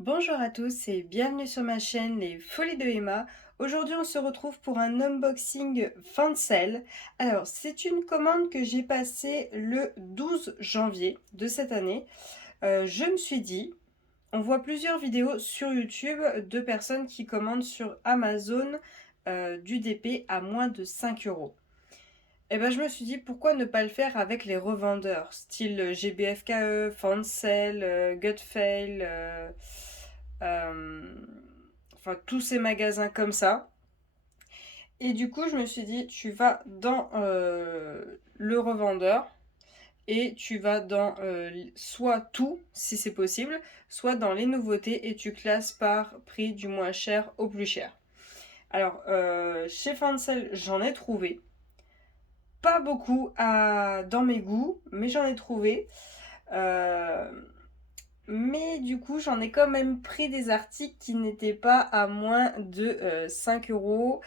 Bonjour à tous et bienvenue sur ma chaîne Les Folies de Emma. Aujourd'hui on se retrouve pour un unboxing fin de sale. Alors c'est une commande que j'ai passée le 12 janvier de cette année. Je me suis dit, on voit plusieurs vidéos sur YouTube de personnes qui commandent sur Amazon du DP à moins de 5 euros. Et ben je me suis dit pourquoi ne pas le faire avec les revendeurs, style GBFKE, Fancel, Gutfail, euh, enfin tous ces magasins comme ça. Et du coup je me suis dit tu vas dans le revendeur et tu vas dans soit tout si c'est possible, soit dans les nouveautés et tu classes par prix du moins cher au plus cher. Alors chez Fancel j'en ai trouvé. Pas beaucoup dans mes goûts, mais j'en ai trouvé. Euh, mais du coup, j'en ai quand même pris des articles qui n'étaient pas à moins de 5 euros.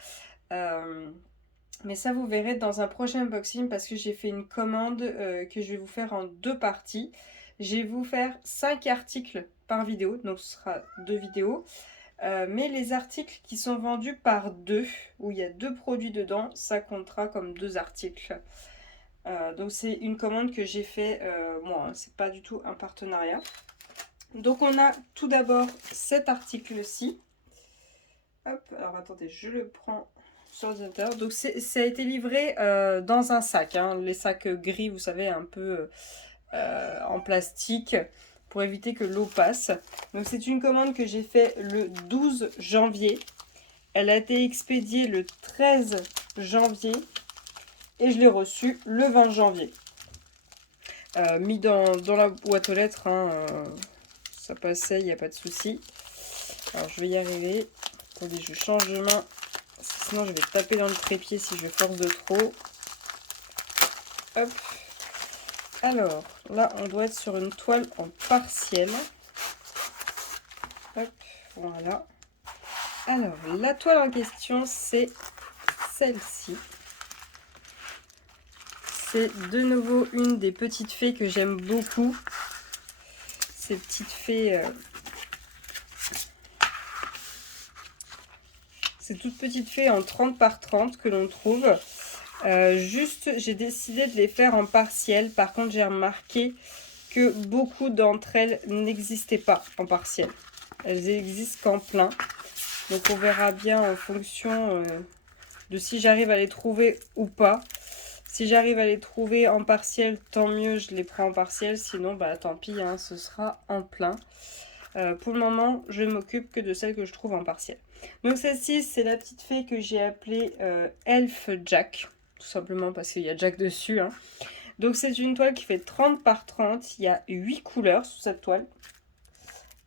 Euh, mais ça, vous verrez dans un prochain unboxing parce que j'ai fait une commande que je vais vous faire en deux parties. Je vais vous faire 5 articles par vidéo, donc ce sera deux vidéos. Mais les articles qui sont vendus par deux, où il y a deux produits dedans, ça comptera comme deux articles. Donc c'est une commande que j'ai fait moi, hein, c'est pas du tout un partenariat. Donc on a tout d'abord cet article-ci. Hop, alors attendez, je le prends sur l'ordinateur. Donc ça a été livré dans un sac, hein, les sacs gris, vous savez, un peu en plastique pour éviter que l'eau passe. Donc c'est une commande que j'ai fait le 12 janvier. Elle a été expédiée le 13 janvier et je l'ai reçue le 20 janvier. Mis dans la boîte aux lettres, hein, ça passait, il n'y a pas de souci. Alors je vais y arriver. Attendez, je change de main, sinon je vais taper dans le trépied si je force de trop. Hop. Alors là, on doit être sur une toile en partiel. Hop, voilà. Alors la toile en question, c'est celle-ci. C'est de nouveau une des petites fées que j'aime beaucoup. Ces petites fées... Ces toutes petites fées en 30 par 30 que l'on trouve. Juste, j'ai décidé de les faire en partiel. Par contre, j'ai remarqué que beaucoup d'entre elles n'existaient pas en partiel. Elles existent qu'en plein. Donc on verra bien en fonction de si j'arrive à les trouver ou pas. Si j'arrive à les trouver en partiel, tant mieux, je les prends en partiel. Sinon, bah tant pis, hein, ce sera en plein. Pour le moment, je ne m'occupe que de celles que je trouve en partiel. Donc celle-ci, c'est la petite fée que j'ai appelée Elf Jack. Tout simplement parce qu'il y a Jack dessus. Hein. Donc c'est une toile qui fait 30 par 30. Il y a 8 couleurs sous cette toile.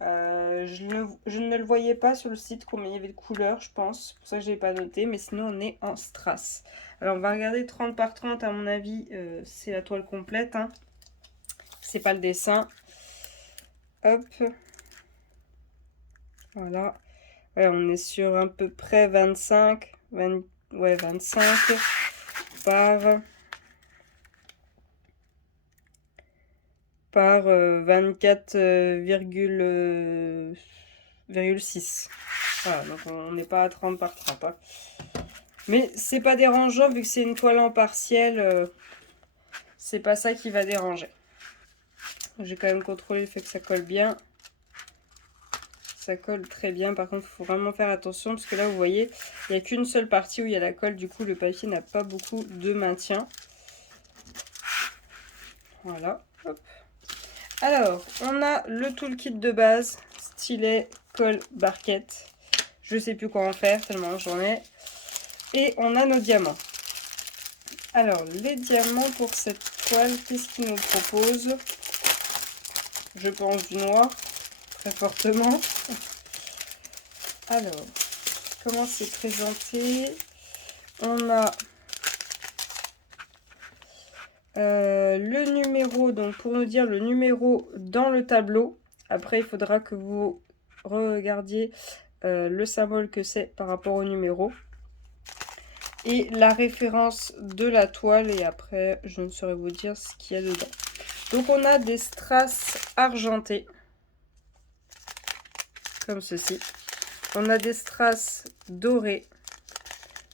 Je ne le voyais pas sur le site combien il y avait de couleurs, je pense. C'est pour ça que je ne l'ai pas noté. Mais sinon, on est en strass. Alors, on va regarder 30 par 30. À mon avis, c'est la toile complète. Hein. C'est pas le dessin. Hop. Voilà. Ouais, on est sur à peu près 25. 25 par 24,6. Voilà, donc on n'est pas à 30 par 30. Hein. Mais c'est pas dérangeant vu que c'est une toile en partiel. C'est pas ça qui va déranger. J'ai quand même contrôlé le fait que ça colle bien. Ça colle très bien. Par contre, il faut vraiment faire attention parce que là, vous voyez, il n'y a qu'une seule partie où il y a la colle. Du coup, le papier n'a pas beaucoup de maintien. Voilà. Hop. Alors, on a le toolkit de base, stylet, colle, barquette. Je sais plus quoi en faire tellement j'en ai. Et on a nos diamants. Alors, les diamants pour cette toile, qu'est-ce qu'ils nous proposent? Je pense du noir, très fortement. Alors, comment c'est présenté? On a le numéro, donc pour nous dire le numéro dans le tableau. Après, il faudra que vous regardiez le symbole que c'est par rapport au numéro. Et la référence de la toile. Et après, je ne saurais vous dire ce qu'il y a dedans. Donc, on a des strass argentés. comme ceci. On a des strass dorés,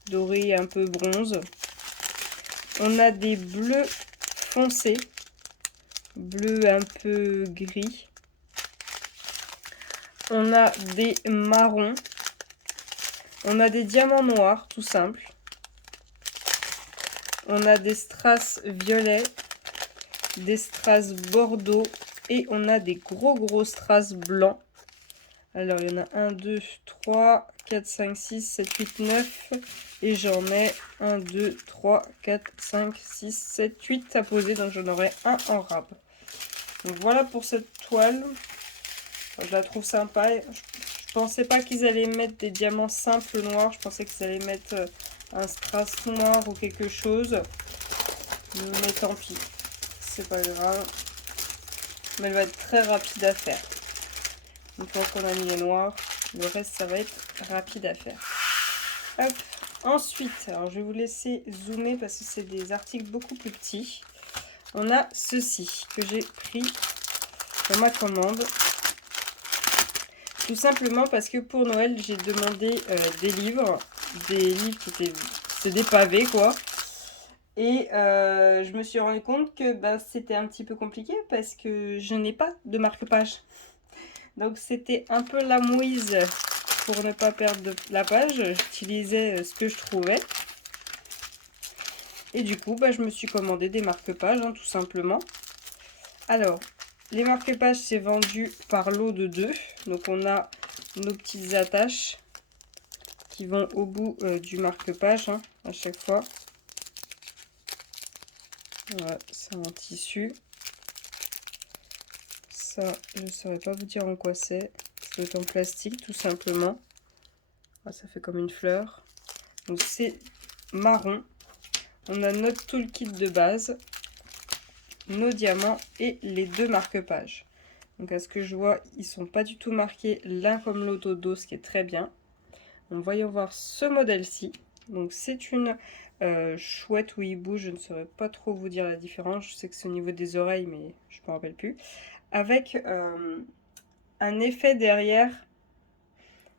dorés un peu bronze. On a des bleus foncés, bleu un peu gris. On a des marrons. On a des diamants noirs, tout simple. On a des strass violets, des strass bordeaux et on a des gros strass blancs. Alors, il y en a 1, 2, 3, 4, 5, 6, 7, 8, 9. Et j'en ai 1, 2, 3, 4, 5, 6, 7, 8 à poser. Donc, j'en aurai un en rab. Donc, voilà pour cette toile. Je la trouve sympa. Je pensais pas qu'ils allaient mettre des diamants simples noirs. Je pensais qu'ils allaient mettre un strass noir ou quelque chose. Mais tant pis. C'est pas grave. Mais elle va être très rapide à faire. Une fois qu'on a mis les noirs, le reste ça va être rapide à faire. Hop. Ensuite, alors je vais vous laisser zoomer parce que c'est des articles beaucoup plus petits. On a ceci que j'ai pris dans ma commande. Tout simplement parce que pour Noël, j'ai demandé des livres qui étaient... C'est des pavés quoi. Et je me suis rendu compte que c'était un petit peu compliqué parce que je n'ai pas de marque-page. Donc c'était un peu la mouise pour ne pas perdre la page. J'utilisais ce que je trouvais. Et du coup, je me suis commandé des marque-pages, tout simplement. Alors, les marque-pages, c'est vendu par lot de 2. Donc on a nos petites attaches qui vont au bout du marque-page à chaque fois. Voilà, c'est en tissu. Ça, je ne saurais pas vous dire en quoi c'est. C'est en plastique, tout simplement. Ah, ça fait comme une fleur. Donc c'est marron. On a notre toolkit de base, nos diamants et les 2 marque-pages. Donc à ce que je vois, ils sont pas du tout marqués l'un comme l'autre au dos, ce qui est très bien. Donc voyons voir ce modèle-ci. Donc c'est une chouette ou hibou, je ne saurais pas trop vous dire la différence. Je sais que c'est au niveau des oreilles, mais je ne me rappelle plus. Avec un effet derrière,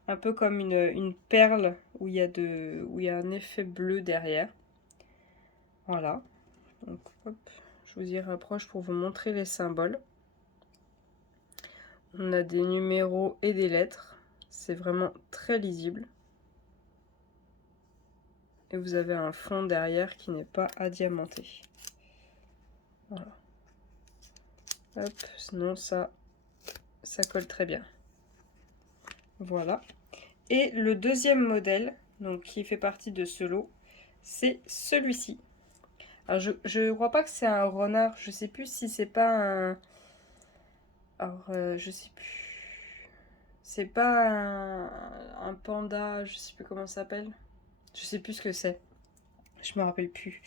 un peu comme une perle où il y a un effet bleu derrière. Voilà. Donc hop, je vous y rapproche pour vous montrer les symboles. On a des numéros et des lettres. C'est vraiment très lisible. Et vous avez un fond derrière qui n'est pas adiamanté. Voilà. Hop, sinon ça colle très bien. Voilà. Et le deuxième modèle, donc qui fait partie de ce lot, c'est celui-ci. Alors je ne crois pas que c'est un renard. Je sais plus si c'est pas un... Alors je sais plus. C'est pas un panda, je sais plus comment ça s'appelle. Je sais plus ce que c'est. Je me rappelle plus.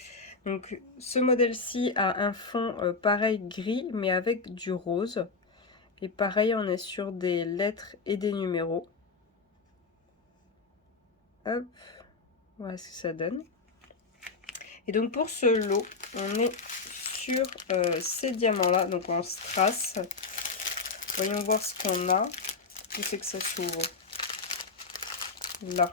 Donc ce modèle-ci a un fond pareil gris mais avec du rose. Et pareil, on est sur des lettres et des numéros. Hop, voilà ce que ça donne. Et donc pour ce lot, on est sur ces diamants-là, donc en strass. Voyons voir ce qu'on a. Où c'est que ça s'ouvre? Là.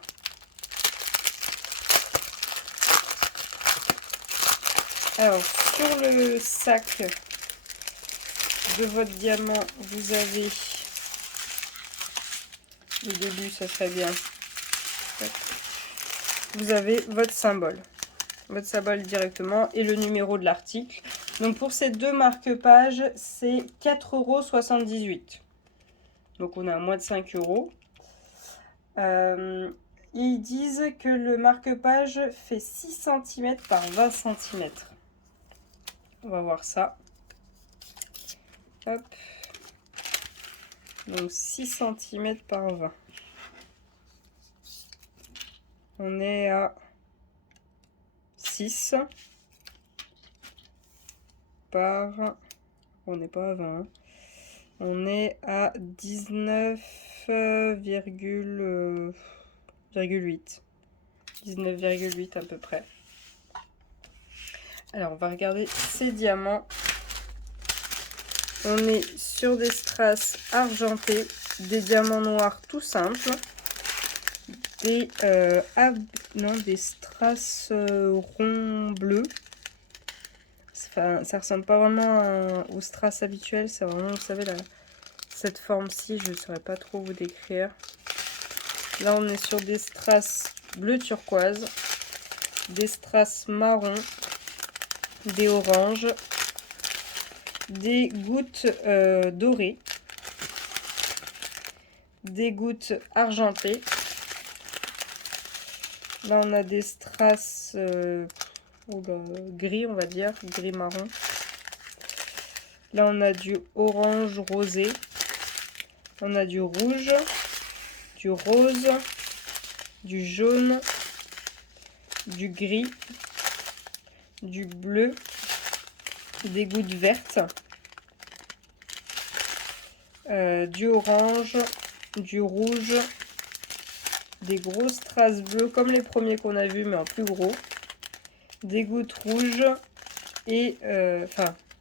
Alors, sur le sac de votre diamant, vous avez... Le début, ça serait bien. Vous avez votre symbole. Votre symbole directement et le numéro de l'article. Donc pour ces 2 marque-pages, c'est 4,78 €. Donc on a moins de 5 €. Ils disent que le marque-page fait 6 cm par 20 cm. On va voir ça. Hop. Donc 6 cm par 20. On est à 6 par... On n'est pas à 20. On est à 19,8. 19,8 à peu près. Alors, on va regarder ces diamants. On est sur des strass argentés, des diamants noirs tout simples, des, des strass ronds bleus. Enfin, ça ressemble pas vraiment aux strass habituels, c'est vraiment, vous savez, cette forme-ci, je ne saurais pas trop vous décrire. Là, on est sur des strass bleu turquoise, des strass marron, des oranges, des gouttes dorées, des gouttes argentées. Là, on a des strass gris, on va dire, gris marron. Là, on a du orange rosé. On a du rouge, du rose, du jaune, du gris, du bleu, des gouttes vertes, du orange, du rouge, des gros strass bleus comme les premiers qu'on a vus mais en plus gros, des gouttes rouges et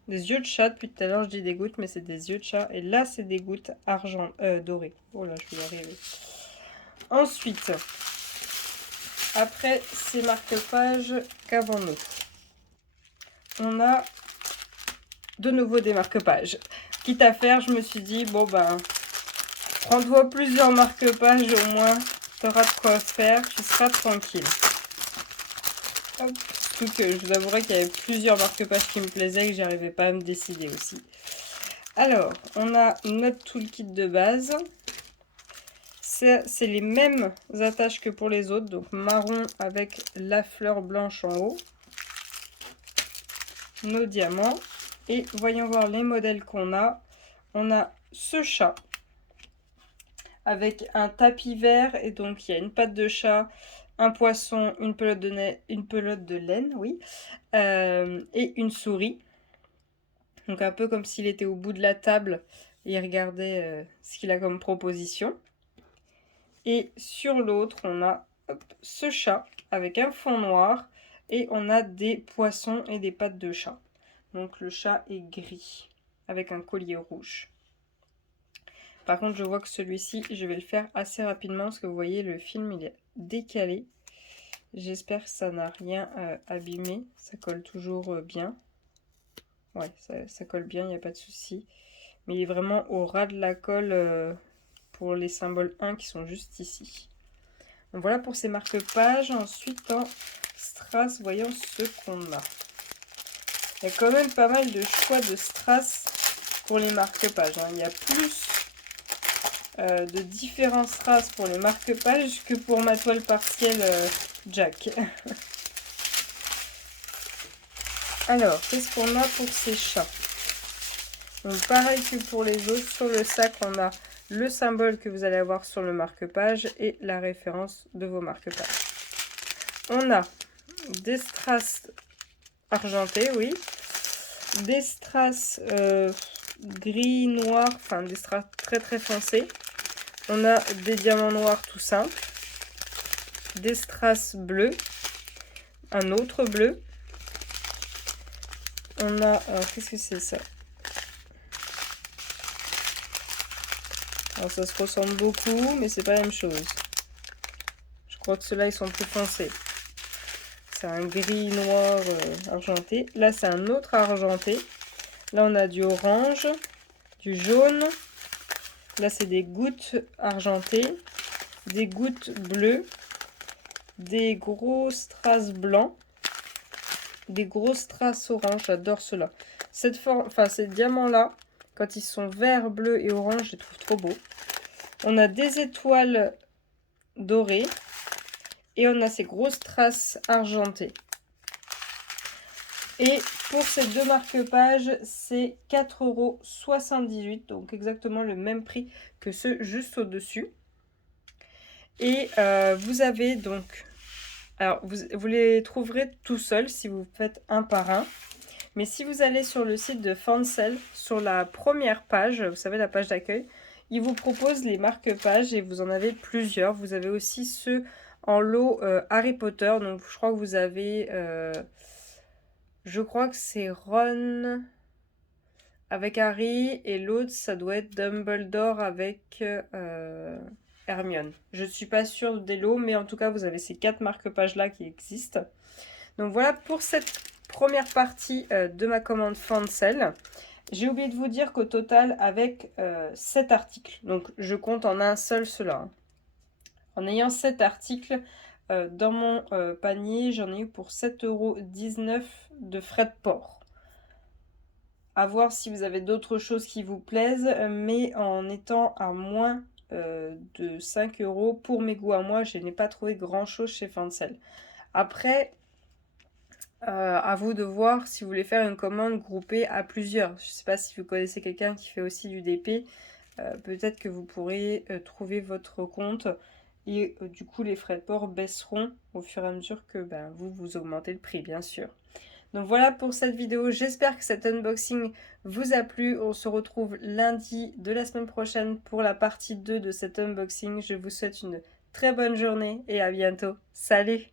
des yeux de chat. Depuis tout à l'heure je dis des gouttes mais c'est des yeux de chat et là c'est des gouttes dorées. Oh là je vais y arriver. Ensuite, après ces marque-pages, qu'avons-nous? On a de nouveau des marque-pages. Quitte à faire, je me suis dit, bon ben, prends-toi plusieurs marque-pages au moins, tu auras de quoi faire, tu seras tranquille. Hop. Surtout que je vous avouerai qu'il y avait plusieurs marque-pages qui me plaisaient et que j'arrivais pas à me décider aussi. Alors, on a notre toolkit de base. C'est les mêmes attaches que pour les autres, donc marron avec la fleur blanche en haut. Nos diamants. Et voyons voir les modèles qu'on a. On a ce chat avec un tapis vert et donc il y a une patte de chat, un poisson, une pelote de laine, oui, et une souris. Donc un peu comme s'il était au bout de la table et il regardait ce qu'il a comme proposition. Et sur l'autre, on a ce chat avec un fond noir et on a des poissons et des pattes de chat. Donc le chat est gris avec un collier rouge. Par contre, je vois que celui-ci, je vais le faire assez rapidement parce que vous voyez, le film, il est décalé. J'espère que ça n'a rien abîmé. Ça colle toujours bien. Ouais, ça colle bien, il n'y a pas de souci. Mais il est vraiment au ras de la colle pour les symboles 1 qui sont juste ici. Donc voilà pour ces marque-pages. Ensuite, en strass, voyons ce qu'on a. Il y a quand même pas mal de choix de strass pour les marque-pages. Il y a plus de différents strass pour les marque-pages que pour ma toile partielle Jack. Alors, qu'est-ce qu'on a pour ces chats? Donc pareil que pour les autres, sur le sac, on a le symbole que vous allez avoir sur le marque-page et la référence de vos marque-pages. On a des strass argentés, oui. Des strass gris, noir, enfin des strass très très foncés. On a des diamants noirs tout simples. Des strass bleus. Un autre bleu. On a... qu'est-ce que c'est ça? Alors ça se ressemble beaucoup, mais c'est pas la même chose. Je crois que ceux-là, ils sont plus foncés. C'est un gris noir argenté. Là, c'est un autre argenté. Là, on a du orange, du jaune. Là, c'est des gouttes argentées, des gouttes bleues, des gros strass blancs, des gros strass orange. J'adore ceux-là. Cette forme, enfin, ces diamants-là, quand ils sont vert, bleu et orange, je les trouve trop beaux. On a des étoiles dorées et on a ces grosses strass argentées. Et pour ces deux marque-pages, c'est 4,78 €, donc exactement le même prix que ceux juste au-dessus. Et vous avez donc, alors vous les trouverez tout seuls si vous faites un par un. Mais si vous allez sur le site de Fancel, sur la première page, vous savez la page d'accueil, il vous propose les marque-pages et vous en avez plusieurs. Vous avez aussi ceux en lot Harry Potter, donc je crois que vous avez... je crois que c'est Ron, avec Harry et l'autre ça doit être Dumbledore avec Hermione. Je ne suis pas sûre des lots, mais en tout cas vous avez ces 4 marque-pages là qui existent. Donc voilà pour cette première partie de ma commande Fancel. J'ai oublié de vous dire qu'au total avec 7 articles, donc je compte en un seul cela. Hein. En ayant 7 articles dans mon panier, j'en ai eu pour 7,19 € de frais de port. À voir si vous avez d'autres choses qui vous plaisent, mais en étant à moins de 5 € pour mes goûts à moi, je n'ai pas trouvé grand chose chez Fancel. Après, à vous de voir si vous voulez faire une commande groupée à plusieurs. Je ne sais pas si vous connaissez quelqu'un qui fait aussi du DP, peut-être que vous pourrez trouver votre compte et du coup les frais de port baisseront au fur et à mesure que vous augmentez le prix bien sûr. Donc voilà pour cette vidéo, j'espère que cet unboxing vous a plu. On se retrouve lundi de la semaine prochaine pour la partie 2 de cet unboxing. Je vous souhaite une très bonne journée et à bientôt. Salut!